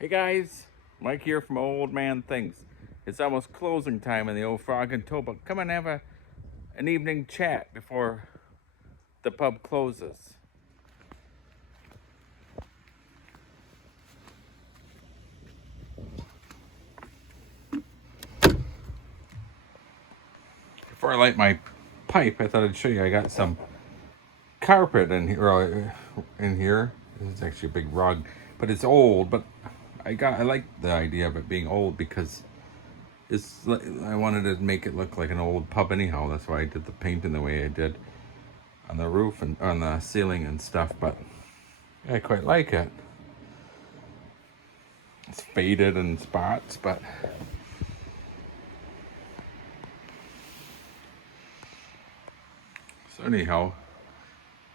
Hey guys, Mike here from Old Man Thinks. It's almost closing time in the old Frog and Toe, but come and have an evening chat before the pub closes. Before I light my pipe, I thought I'd show you. I got some carpet in here. This is actually a big rug, but it's old. But I like the idea of it being old because I wanted to make it look like an old pub anyhow. That's why I did the painting the way I did on the roof and on the ceiling and stuff. But I quite like it. It's faded in spots, but so anyhow,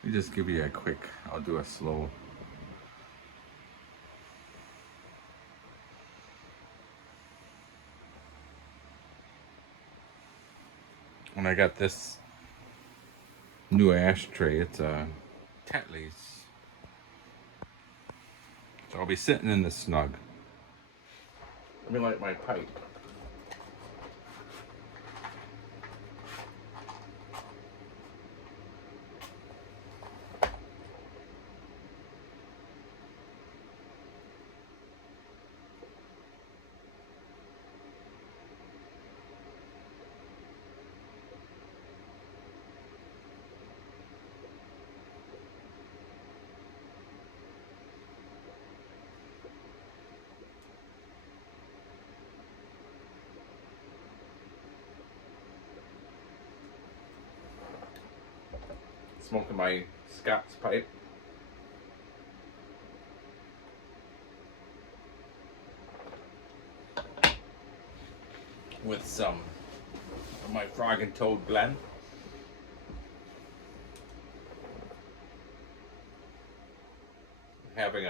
let me just give you a quick. I'll do a slow. When I got this new ashtray, it's a Tetley's, so I'll be sitting in the snug. Let me light my pipe. Smoking my Scott's pipe. With some of my Frog and Toad blend. Having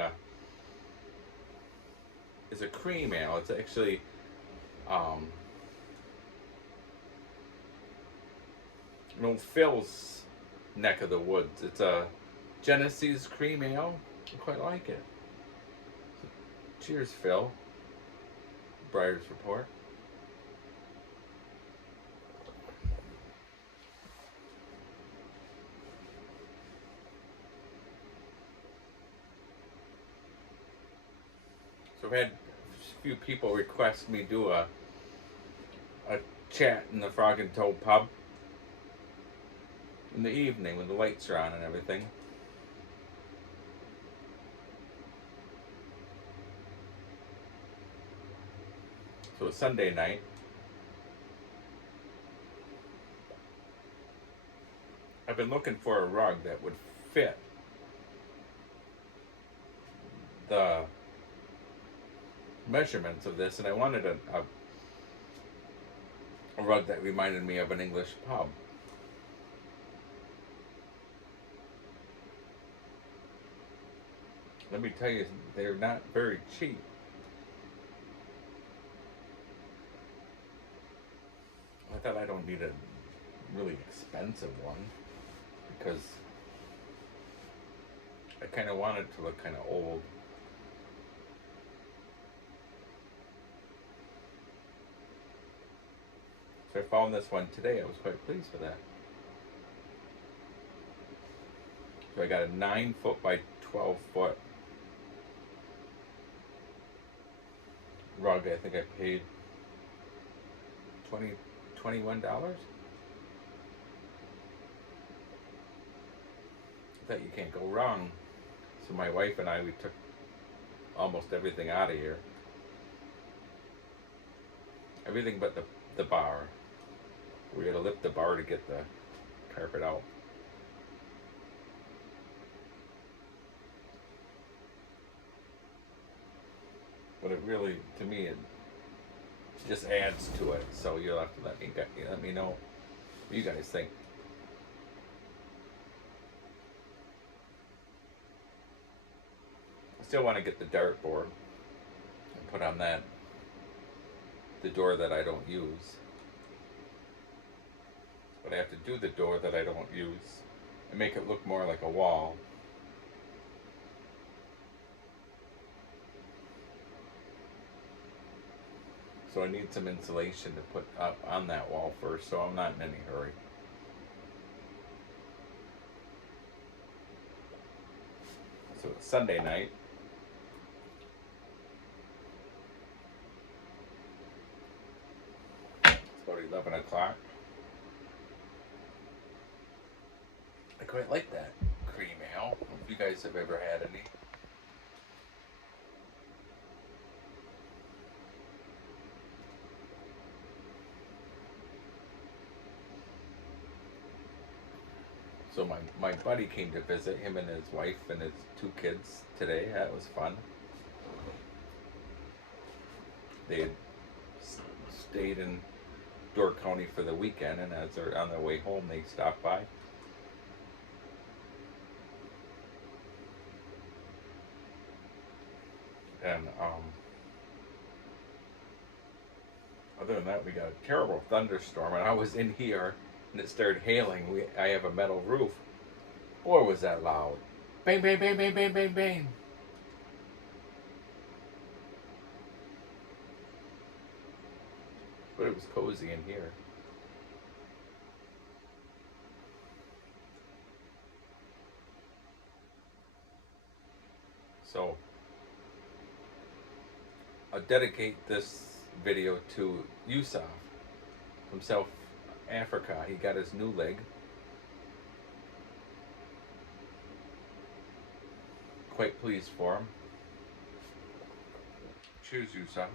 is a cream ale. It's actually um, Phil's neck of the woods. It's a Genesee's cream ale. I quite like it. Cheers, Phil. Briar's Report. So I've had a few people request me do a chat in the Frog and Toad pub in the evening when the lights are on and everything. So it's Sunday night. I've been looking for a rug that would fit the measurements of this, and I wanted a rug that reminded me of an English pub. Let me tell you, they're not very cheap. I thought I don't need a really expensive one because I kind of wanted to look kind of old. So I found this one today. I was quite pleased with that. So I got a 9 foot by 12 foot rug. I think I paid $21. I thought you can't go wrong. So my wife and we took almost everything out of here. Everything but the bar. We had to lift the bar to get the carpet out. But it really, to me, it just adds to it. So you'll have to let me know what you guys think. I still want to get the dartboard and put on that the door that I don't use. But I have to do the door that I don't use and make it look more like a wall. So I need some insulation to put up on that wall first, so I'm not in any hurry. So it's Sunday night. It's about 11 o'clock. I quite like that cream ale. If you guys have ever had any. So my buddy came to visit, him and his wife and his 2 kids today. That was fun. They had stayed in Door County for the weekend, and as they're on their way home, they stopped by. And other than that, we got a terrible thunderstorm, and I was in here, and it started hailing. I have a metal roof. Boy, was that loud! Bang, bang, bang, bang, bang, bang, bang. But it was cozy in here. So I'll dedicate this video to Yusuf from South Africa. He got his new leg. Quite pleased for him. Cheers, Yusuf.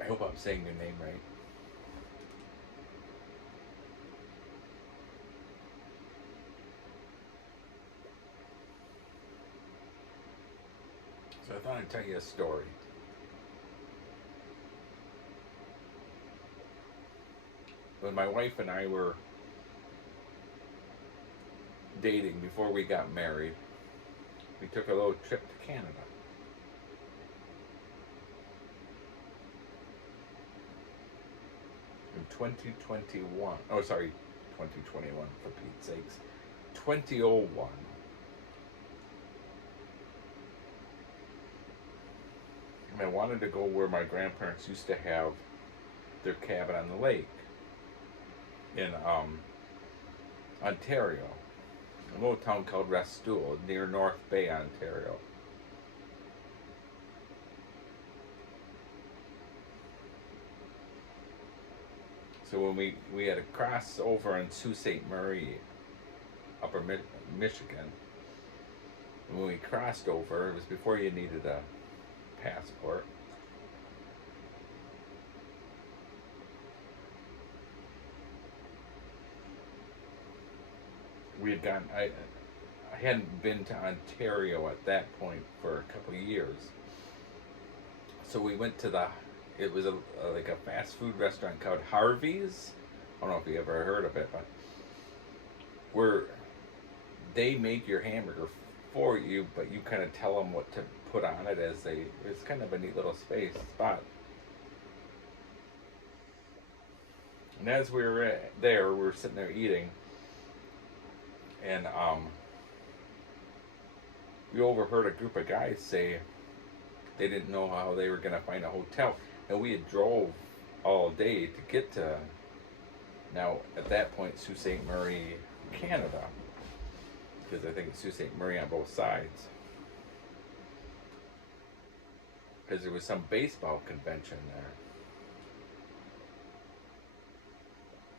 I hope I'm saying your name right. So I thought I'd tell you a story. When my wife and I were dating before we got married, we took a little trip to Canada. In 2021. Oh, sorry, 2021 for Pete's sakes. 2001. And I wanted to go where my grandparents used to have their cabin on the lake in Ontario, a little town called Restoule near North Bay, Ontario. So when we had to cross over in Sault Ste. Marie, Upper Michigan, and when we crossed over, it was before you needed a passport. We had gone. I hadn't been to Ontario at that point for a couple of years, so we went to the. It was like a fast food restaurant called Harvey's. I don't know if you ever heard of it, but where they make your hamburger for you, but you kind of tell them what to put on it as they. It's kind of a neat little spot. And as we were there, we were sitting there eating, and we overheard a group of guys say they didn't know how they were going to find a hotel, and we had drove all day to get to. Now at that point, Sault Ste. Marie, Canada, because I think it's Sault Ste. Marie on both sides. Because there was some baseball convention there.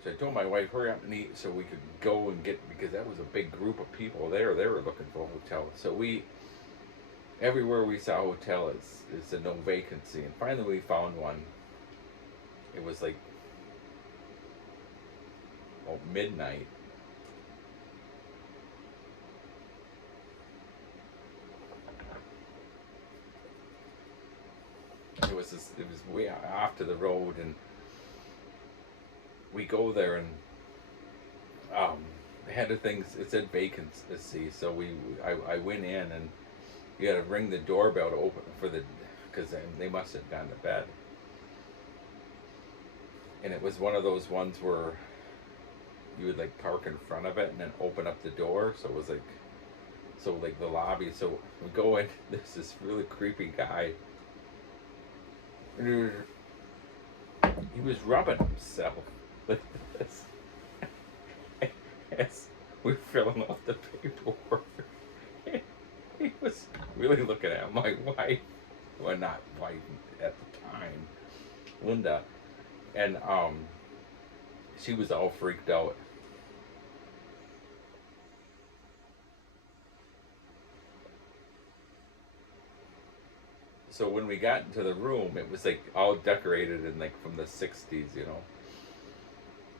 So I told my wife, hurry up and eat so we could go and get, because that was a big group of people there. They were looking for a hotel. So everywhere we saw a hotel, it's a no vacancy. And finally we found one. It was like, midnight. It was way off to the road, and we go there, and they had the things. It said vacancy, so I went in, and you had to ring the doorbell to open because they must have gone to bed. And it was one of those ones where you would like park in front of it and then open up the door, so it was like the lobby. So we go in. There's this really creepy guy And he was rubbing himself with this as we're filling out the paperwork. He was really looking at my wife, well, not wife at the time, Linda, and she was all freaked out. So when we got into the room, it was like all decorated in like from the '60s, you know.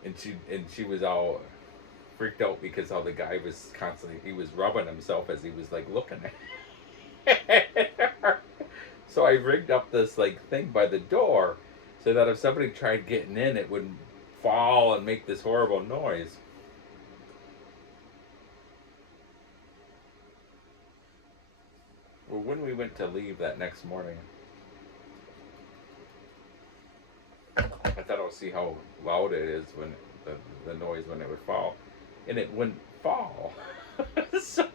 And she was all freaked out because how the guy was constantly he was rubbing himself as he was like looking at her. So I rigged up this like thing by the door so that if somebody tried getting in, it would fall and make this horrible noise. Well, when we went to leave that next morning, I thought I'll see how loud it is when the noise when it would fall, and it wouldn't fall. so,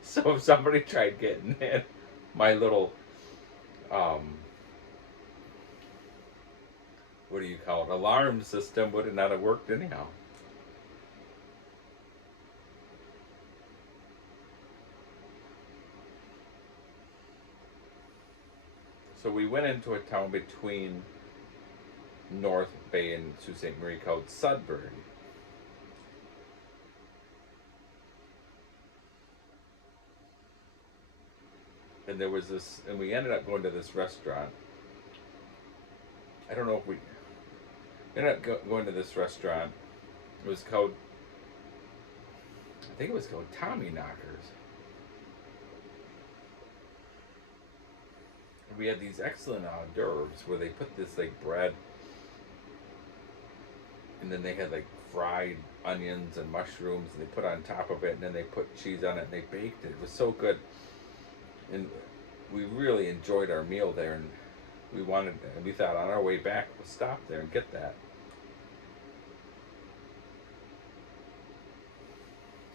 so if somebody tried getting in, my little um, what do you call it, alarm system would have not have worked anyhow. So we went into a town between North Bay and Sault Ste. Marie called Sudbury. And there was this, and we ended up going to this restaurant. I don't know if we ended up going to this restaurant. It was called, I think it was called Tommy Knockers. And we had these excellent hors d'oeuvres where they put this like bread, and then they had like fried onions and mushrooms, and they put on top of it, and then they put cheese on it, and they baked it. It was so good, and we really enjoyed our meal there. And we thought on our way back we'll stop there and get that.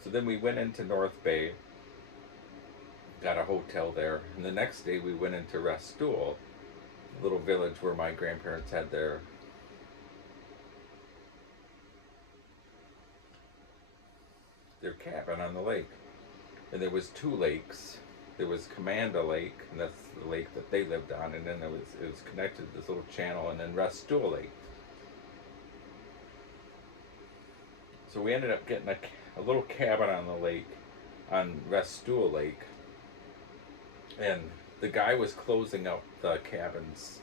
So then we went into North Bay, got a hotel there, and the next day we went into Restoule, a little village where my grandparents had their cabin on the lake. And there was two lakes. There was Commanda Lake, and that's the lake that they lived on, and then it was connected to this little channel, and then Restoule Lake. So we ended up getting a little cabin on the lake, on Restoule Lake, and the guy was closing up the cabins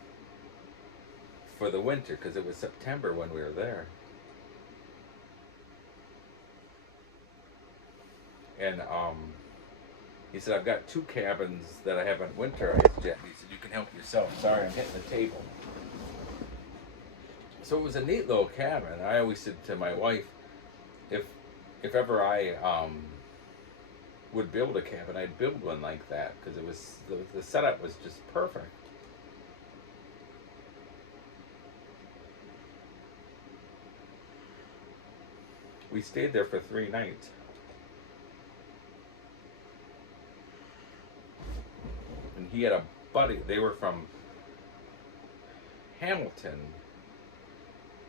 for the winter because it was September when we were there. And he said, I've got two cabins that I haven't winterized yet. He said, you can help yourself. Sorry, I'm hitting the table. So it was a neat little cabin. I always said to my wife, if if ever I would build a cabin, I'd build one like that because it was the setup was just perfect. We stayed there for 3 nights, and he had a buddy. They were from Hamilton.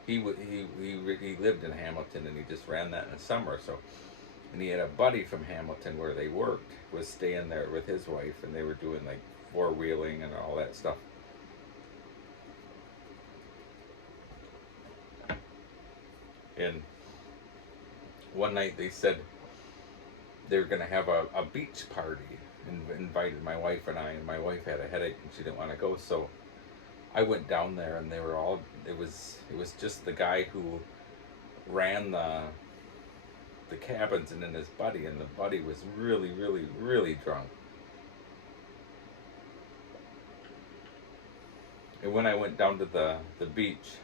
He lived in Hamilton, and he just ran that in the summer. So, and he had a buddy from Hamilton where they worked was staying there with his wife, and they were doing like four wheeling and all that stuff. And one night they said they were going to have a beach party and invited my wife and I, and my wife had a headache and she didn't want to go, so I went down there, and they were all it was just the guy who ran the cabins, and then his buddy, and the buddy was really really really drunk. And when I went down to the beach,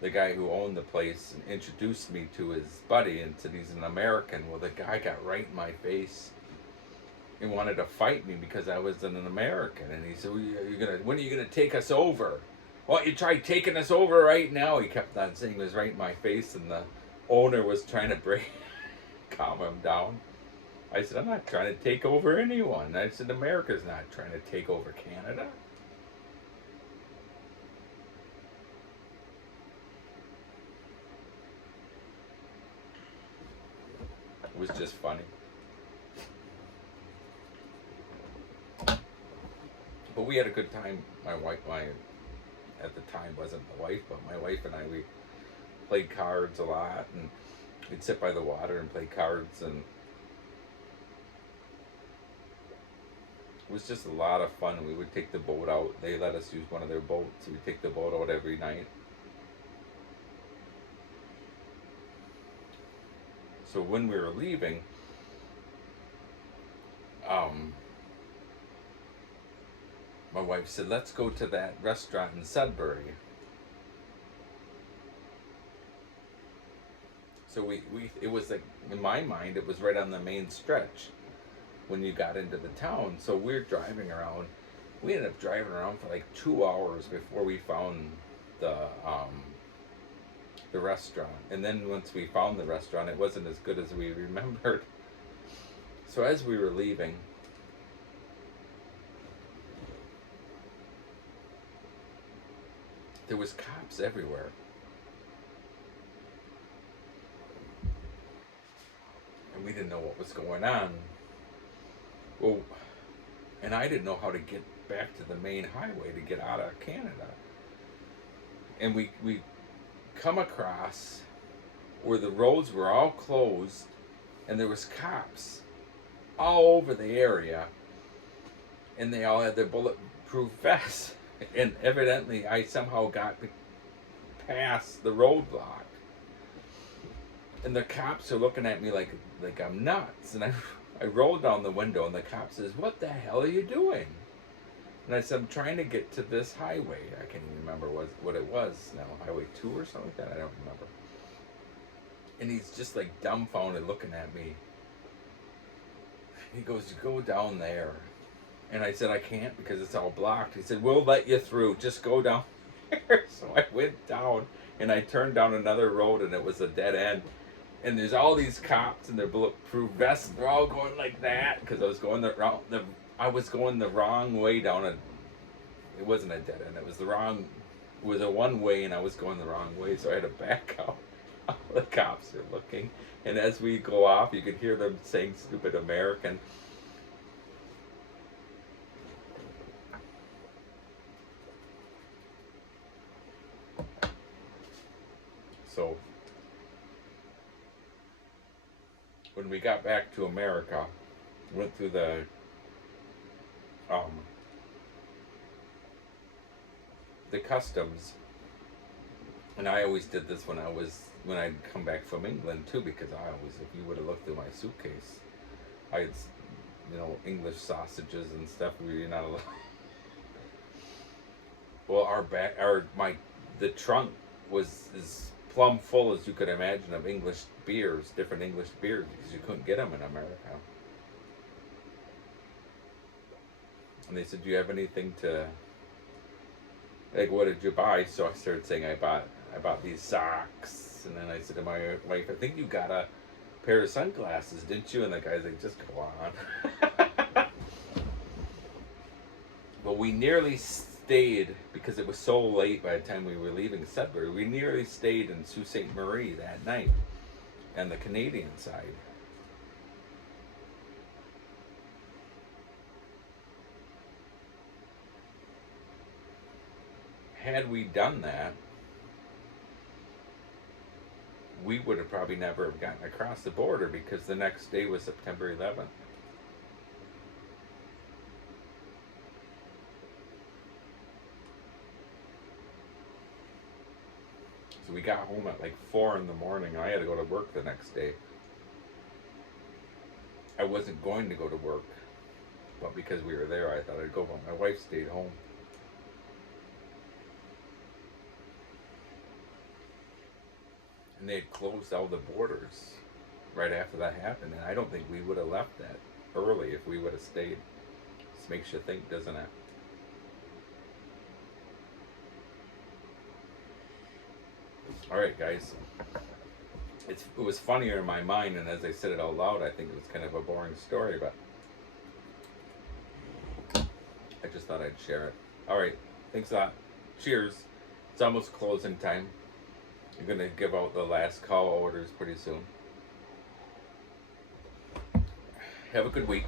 the guy who owned the place introduced me to his buddy and said he's an American. Well, the guy got right in my face and wanted to fight me because I was an American. And he said, well, when are you gonna take us over? Well, you try taking us over right now. He kept on saying, it was right in my face, and the owner was trying to calm him down. I said, I'm not trying to take over anyone. I said, America's not trying to take over Canada. was just funny. But we had a good time. My at the time wasn't the wife, but my wife and I, we played cards a lot, and we'd sit by the water and play cards, and it was just a lot of fun. We would take the boat out. They let us use one of their boats. We'd take the boat out every night. So when we were leaving, my wife said, let's go to that restaurant in Sudbury. So we it was like, in my mind, it was right on the main stretch when you got into the town. So we're driving around. We ended up driving around for like 2 hours before we found the restaurant. And then once we found the restaurant, it wasn't as good as we remembered. So as we were leaving, there was cops everywhere. And we didn't know what was going on. Well, and I didn't know how to get back to the main highway to get out of Canada. And we come across where the roads were all closed and there was cops all over the area, and they all had their bulletproof vests. And evidently I somehow got past the roadblock, and the cops are looking at me like I'm nuts. And I rolled down the window, and the cop says, "What the hell are you doing?" And I said, "I'm trying to get to this highway." I can't even remember what it was now, Highway 2 or something like that. I don't remember. And he's just like dumbfounded looking at me. He goes, "You go down there." And I said, "I can't because it's all blocked." He said, "We'll let you through. Just go down there." So I went down, and I turned down another road, and it was a dead end. And there's all these cops in their bulletproof vests, and they're all going like that because I was going the wrong way down a. It wasn't a dead end. It was It was a one way, and I was going the wrong way, so I had to back out. All the cops are looking, and as we go off, you could hear them saying "stupid American." So when we got back to America, went through the customs, and I always did this when I'd come back from England too, because if you would have looked through my suitcase, I had, English sausages and stuff. You're not allowed. Well, the trunk was as plumb full as you could imagine of English beers, different English beers, because you couldn't get them in America. And they said, "Do you have anything to, like, what did you buy?" So I started saying I bought these socks, and then I said to my wife, "I think you got a pair of sunglasses, didn't you?" And the guy's like, "Just go on." But we nearly stayed, because it was so late by the time we were leaving Sudbury. We nearly stayed in Sault Ste. Marie that night, on the Canadian side. Had we done that, we would have probably never have gotten across the border, because the next day was September 11th. So we got home at like 4 in the morning. I had to go to work the next day. I wasn't going to go to work, but because we were there, I thought I'd go, but my wife stayed home. And they had closed all the borders right after that happened, and I don't think we would have left that early if we would have stayed. This makes you think, doesn't it? All right, guys. It was funnier in my mind, and as I said it out loud, I think it was kind of a boring story, but I just thought I'd share it. All right, thanks a lot. Cheers. It's almost closing time. I'm going to give out the last call orders pretty soon. Have a good week.